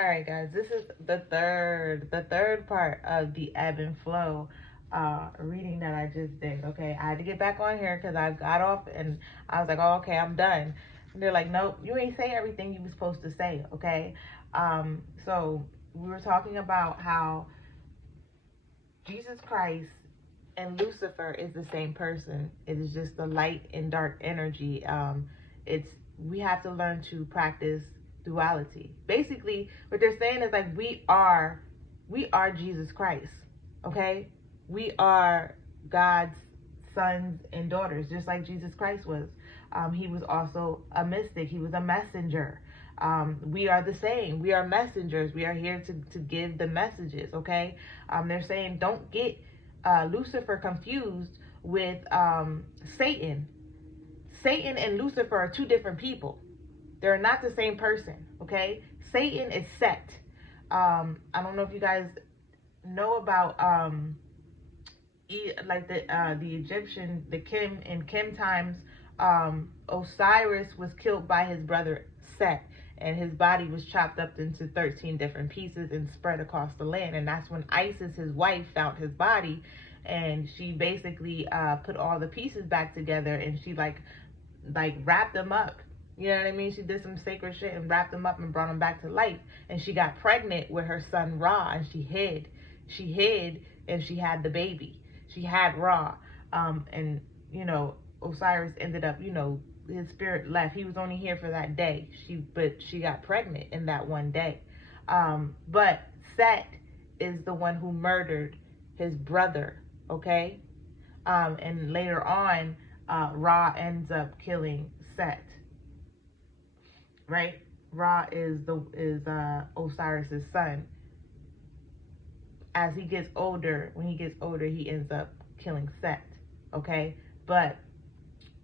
All right, guys, this is the third part of the ebb and flow reading that I just did. Okay, I had to get back on here because I got off and I was like, oh, okay, I'm done. And they're like, nope, you ain't say everything you were supposed to say. Okay, so we were talking about how Jesus Christ and Lucifer is the same person. It is just the light and dark energy. It's We have to learn to practice duality. Basically, what they're saying is like we are Jesus Christ. Okay, we are God's sons and daughters, just like Jesus Christ was. He was also a mystic. He was a messenger. We are the same. We are messengers. We are here to give the messages. Okay. They're saying don't get Lucifer confused with Satan. Satan and Lucifer are two different people. They're not the same person. Okay. Satan is Set. I don't know if you guys know about like the Egyptian, the Kim times. Osiris was killed by his brother Set, and his body was chopped up into 13 different pieces and spread across the land. And that's when Isis, his wife, found his body, and she basically put all the pieces back together, and she like wrapped them up. You know what I mean? She did some sacred shit and wrapped them up and brought them back to life. And she got pregnant with her son Ra, and she hid. She hid, and she had the baby. She had Ra, and Osiris ended up, his spirit left. He was only here for that day. But she got pregnant in that one day. But Set is the one who murdered his brother. Okay, and later on, Ra ends up killing Set. Right? Ra is Osiris's son. As he gets older, when he gets older, he ends up killing Set. Okay, but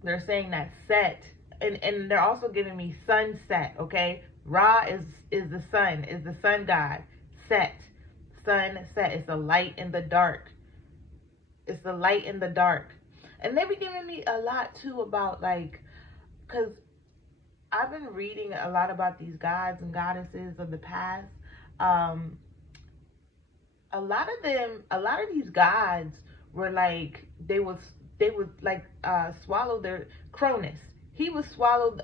they're saying that Set, and they're also giving me sunset. Okay, Ra is the sun god. Set, sun, Set is the light in the dark. It's the light in the dark. And they be giving me a lot too about because I've been reading a lot about these gods and goddesses of the past. A lot of these gods were like they would swallow their Cronus. He would swallow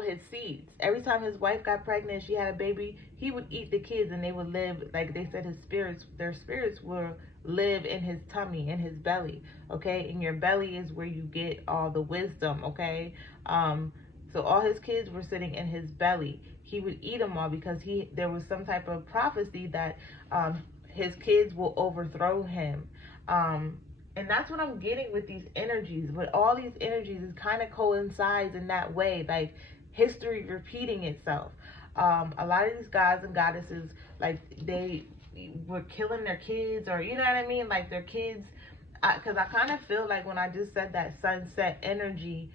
his seeds. Every time his wife got pregnant, she had a baby, he would eat the kids, and they would live, like they said, their spirits will live in his tummy, in his belly. Okay, in your belly is where you get all the wisdom. Okay, so all his kids were sitting in his belly. He would eat them all because there was some type of prophecy that his kids will overthrow him. And that's what I'm getting with these energies. With all these energies, it kind of coincides in that way, like history repeating itself. A lot of these gods and goddesses, like they were killing their kids, or you know what I mean, like their kids. Because I kind of feel like when I just said that sunset energy,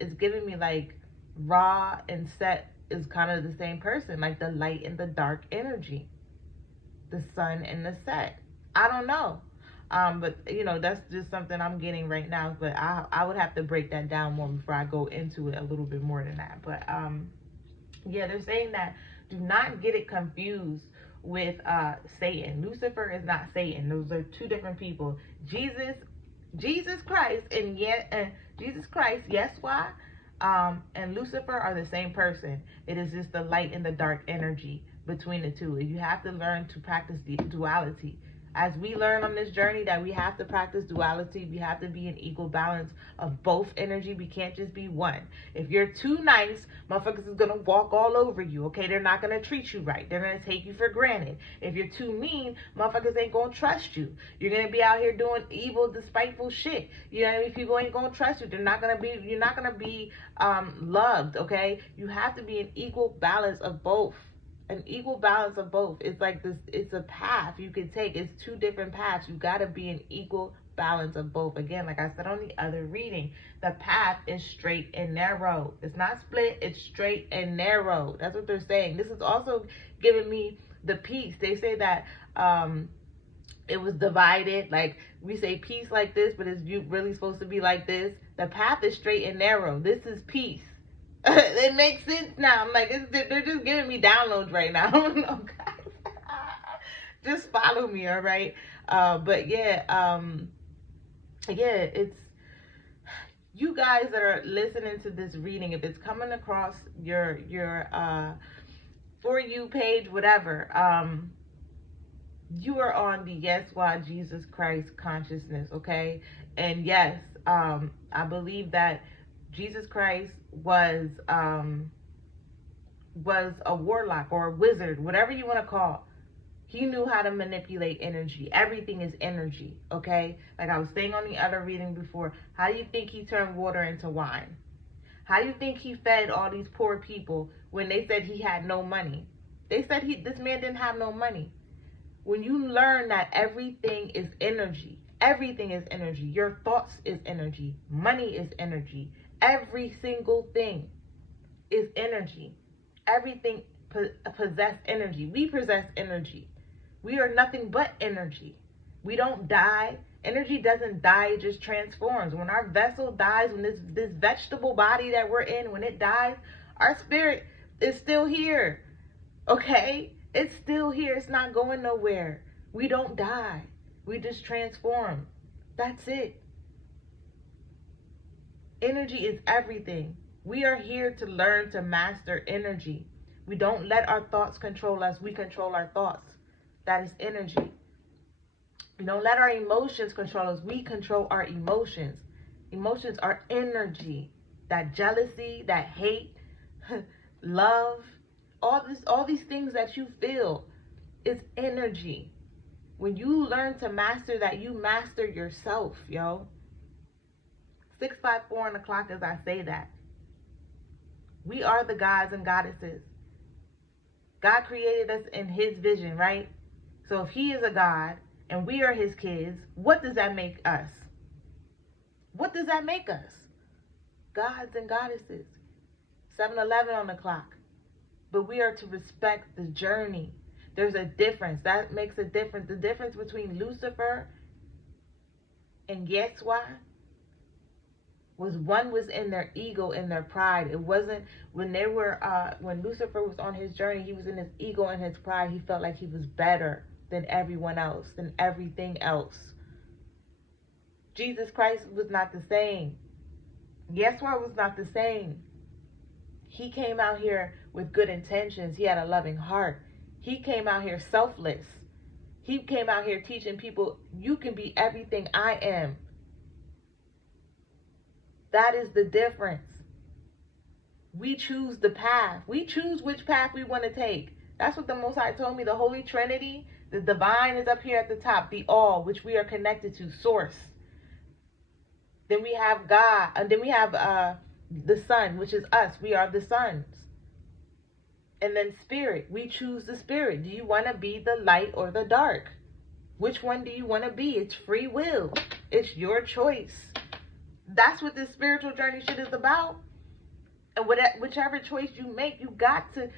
it's giving me like Ra and Set is kind of the same person, like the light and the dark energy, the sun and the Set. I don't know. But that's just something I'm getting right now. But I would have to break that down more before I go into it a little bit more than that. But yeah, they're saying that do not get it confused with Satan. Lucifer is not Satan. Those are two different people. Jesus Christ and Jesus Christ, Yeshua, and Lucifer are the same person. It is just the light and the dark energy between the two. You have to learn to practice the duality. As we learn on this journey that we have to practice duality, we have to be in equal balance of both energy. We can't just be one. If you're too nice, motherfuckers is gonna walk all over you. Okay, they're not gonna treat you right. They're gonna take you for granted. If you're too mean, motherfuckers ain't gonna trust you. You're gonna be out here doing evil, despiteful shit. You know what I mean? People ain't gonna trust you. You're not gonna be loved. Okay, you have to be in equal balance of both. An equal balance of both. It's like this, it's a path you can take. It's two different paths. You got to be in equal balance of both. Again, like I said on the other reading, the path is straight and narrow. It's not split, it's straight and narrow. That's what they're saying. This is also giving me the peace. They say that it was divided. Like we say peace like this, but it's really supposed to be like this. The path is straight and narrow. This is peace. It makes sense now. I'm like, they're just giving me downloads right now. I don't know, guys. Just follow me, all right? But yeah, it's you guys that are listening to this reading. If it's coming across your For You page, whatever, you are on the Yeshua Jesus Christ consciousness, okay? And yes, I believe that Jesus Christ was a warlock or a wizard, whatever you want to call. He knew how to manipulate energy. Everything is energy, okay? Like I was saying on the other reading before, how do you think he turned water into wine? How do you think he fed all these poor people when they said he had no money? They said this man didn't have no money. When you learn that everything is energy, everything is energy. Your thoughts is energy. Money is energy. Every single thing is energy. Everything possess energy. We possess energy. We are nothing but energy. We don't die. Energy doesn't die, it just transforms. When our vessel dies, when this vegetable body that we're in, when it dies, our spirit is still here. Okay? It's still here. It's not going nowhere. We don't die. We just transform. That's it. Energy is everything. We are here to learn to master energy. We don't let our thoughts control us. We control our thoughts. That is energy. We don't let our emotions control us. We control our emotions. Emotions are energy. That jealousy, that hate, love, all these things that you feel is energy. When you learn to master that, you master yourself, yo. 654 on the clock as I say that. We are the gods and goddesses. God created us in his vision, right? So if he is a God and we are his kids, what does that make us? What does that make us? Gods and goddesses. 7-11 on the clock. But we are to respect the journey. There's a difference. That makes a difference. The difference between Lucifer and Yeshua was one was in their ego and their pride. It wasn't when when Lucifer was on his journey, he was in his ego and his pride. He felt like he was better than everyone else, than everything else. Jesus Christ was not the same. Yeshua was not the same. He came out here with good intentions. He had a loving heart. He came out here selfless. He came out here teaching people, you can be everything I am. That is the difference. We choose the path. We choose which path we want to take. That's what the Most High told me. The Holy Trinity, the divine is up here at the top. The all, which we are connected to, source. Then we have God. And then we have the Son, which is us. We are the sons. And then spirit. We choose the spirit. Do you want to be the light or the dark? Which one do you want to be? It's free will. It's your choice. That's what this spiritual journey shit is about. And whichever choice you make, you got to...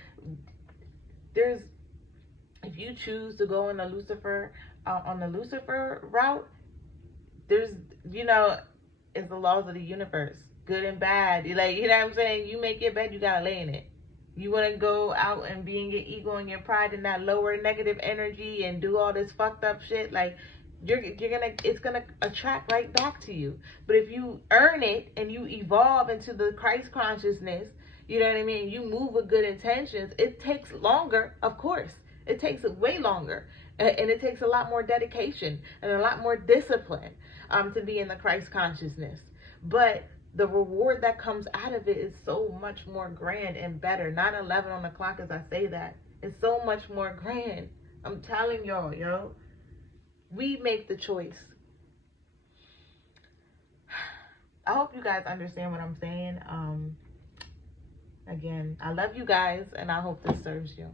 If you choose to go on the Lucifer route, there's, it's the laws of the universe. Good and bad. You know what I'm saying? You make your bed, you gotta lay in it. You want to go out and be in your ego and your pride and that lower negative energy and do all this fucked up shit, it's gonna attract right back to you. But if you earn it and you evolve into the Christ consciousness, you know what I mean, you move with good intentions, it takes longer, of course. It takes way longer. And it takes a lot more dedication and a lot more discipline to be in the Christ consciousness. But the reward that comes out of it is so much more grand and better. 9-11 on the clock as I say that. It's so much more grand. I'm telling y'all, yo. We make the choice. I hope you guys understand what I'm saying. Again, I love you guys and I hope this serves you.